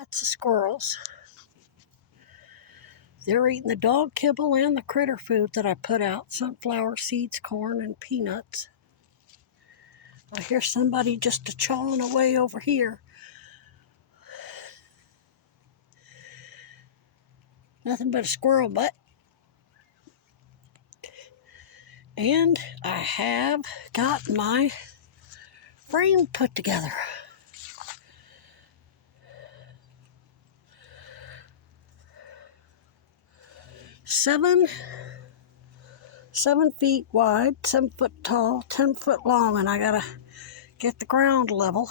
Lots of squirrels. They're eating the dog kibble and the critter food that I put out. Sunflower seeds, corn, and peanuts. I hear somebody just chawing away over here. Nothing but a squirrel butt. And I have got my frame put together. Seven feet wide, 7 foot tall, 10 foot long, and I gotta get the ground level.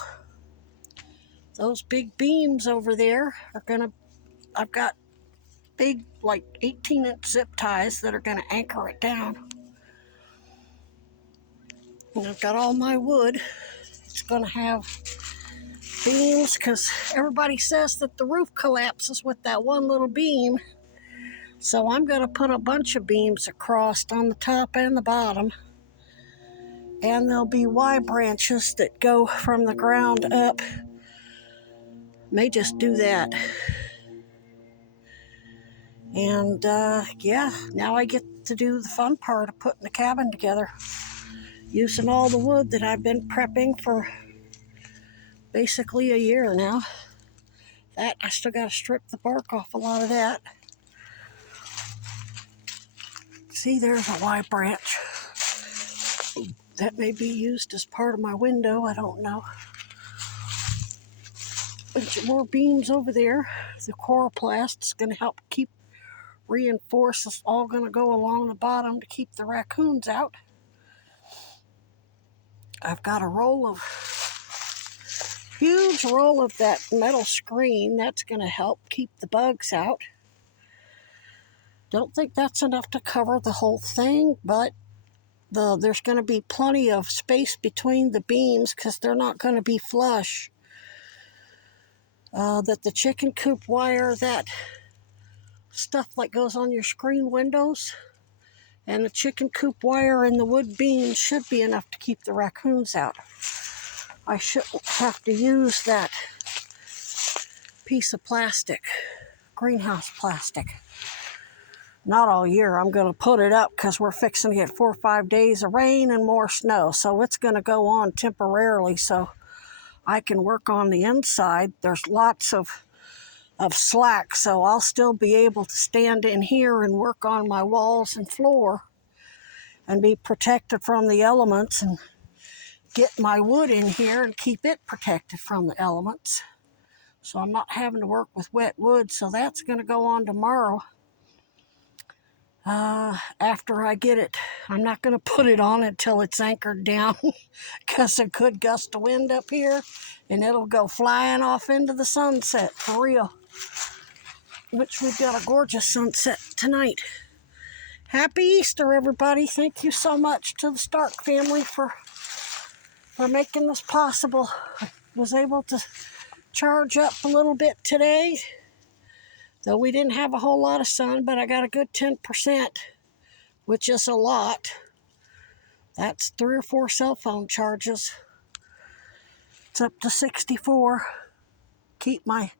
Those big beams over there are I've got big, like 18-inch zip ties that are gonna anchor it down. And I've got all my wood. It's gonna have beams because everybody says that the roof collapses with that one little beam. So I'm gonna put a bunch of beams across on the top and the bottom. And there'll be Y branches that go from the ground up. May just do that. And yeah, now I get to do the fun part of putting the cabin together. Using all the wood that I've been prepping for basically a year now. That, I still gotta strip the bark off a lot of that. See, there's a Y branch. That may be used as part of my window, I don't know. Bunch of more beams over there. The coroplast is going to help keep reinforce. It's all going to go along the bottom to keep the raccoons out. I've got a huge roll of that metal screen. That's going to help keep the bugs out. Don't think that's enough to cover the whole thing, but there's going to be plenty of space between the beams because they're not going to be flush. That the chicken coop wire, that stuff that goes on your screen windows, and the chicken coop wire and the wood beams should be enough to keep the raccoons out. I shouldn't have to use that piece of plastic, greenhouse plastic. Not all year. I'm going to put it up because we're fixing to get 4 or 5 days of rain and more snow. So it's going to go on temporarily so I can work on the inside. There's lots of slack, so I'll still be able to stand in here and work on my walls and floor and be protected from the elements and get my wood in here and keep it protected from the elements. So I'm not having to work with wet wood, so that's going to go on tomorrow. After I get it, I'm not going to put it on until it's anchored down because a good gust of wind up here and it'll go flying off into the sunset for real. Which we've got a gorgeous sunset tonight. Happy Easter, everybody. Thank you so much to the Stark family for making this possible. I was able to charge up a little bit today. Though we didn't have a whole lot of sun, but I got a good 10%, which is a lot. That's 3 or 4 cell phone charges. It's up to 64. Keep my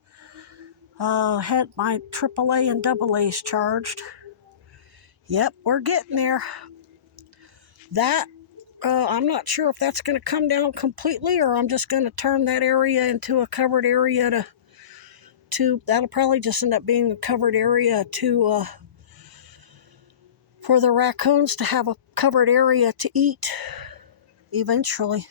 had my AAA and AA's charged. Yep, we're getting there. That I'm not sure if that's going to come down completely or I'm just going to turn that area into a covered area to that'll probably just end up being a covered area to for the raccoons to have a covered area to eat eventually.